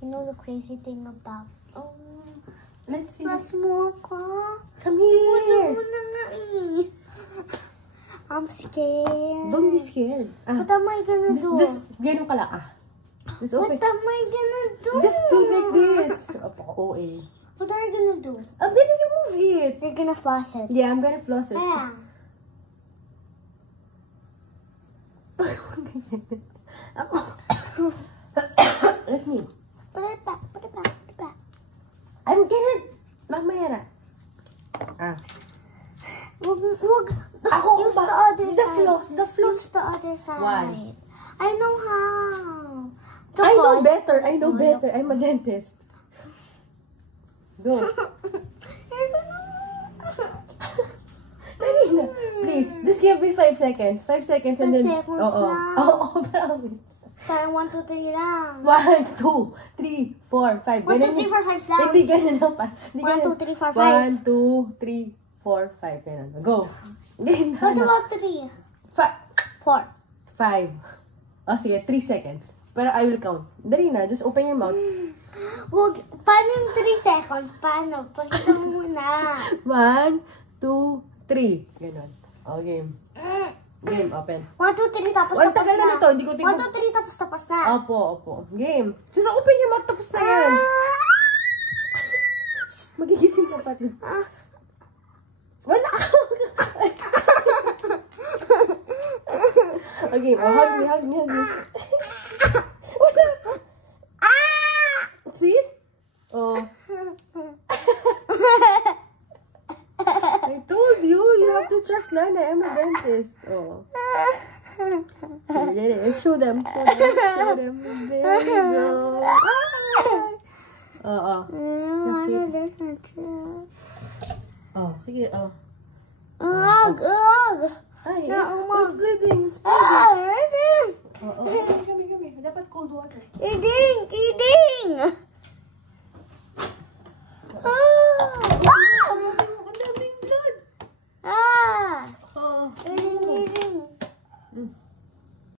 You know the crazy thing about... Oh, let's see. mas mo ako. Come here. I'm scared. Don't be scared. What am I gonna do? Just ganun ka lang. Just What open. am I gonna do? Just do like this. OA. What are you gonna do? I'm gonna remove it. You're gonna floss it. Yeah, I'm gonna floss it. Yeah. Let me. Put it back. Put it back. Put it back. I'm gonna... Mamaya na. Wag. Ako, Use the other the side. floss. The floss. Use the other side. Why? I know how. I know better. I know better. I'm a dentist. Go. Please, just give me 5 seconds. 5 seconds and 5 then... seconds Oo. lang. Oo, promise. Parang 1, 2, 3 lang. 1, 2, 3, 4, 5. 1, 2, 3, 4, 5 lang. Hindi, ganun lang pa. 1, 2, 3, 4, 5. 1, 2, 3, 4, 5. Ganun. Go. What about 3? 4. 5. Oh, sige. 3 seconds. Pero I will count. Dali na. Just open your mouth. Wag. Paano yung 3 seconds? Paano? Pakita mo muna. 1, 2, 3. Ganun. O, game. Game, open. 1, 2, 3, tapos Ang tapos tagal na nito. Hindi ko 1, 2, 3, tapos tapos na. Opo. Game. Just open your mouth. Tapos na yan. Shh, magigising ka pa. Wala ka. Okay, hug me. Wala. See? Oh. I told you have to trust Nana. I'm a dentist. Oh. Show them. There you go. Oh, sige, oh. Ugh. Ay, No, it's bleeding. Ah, Kami. Dapat cold water. You're drinking.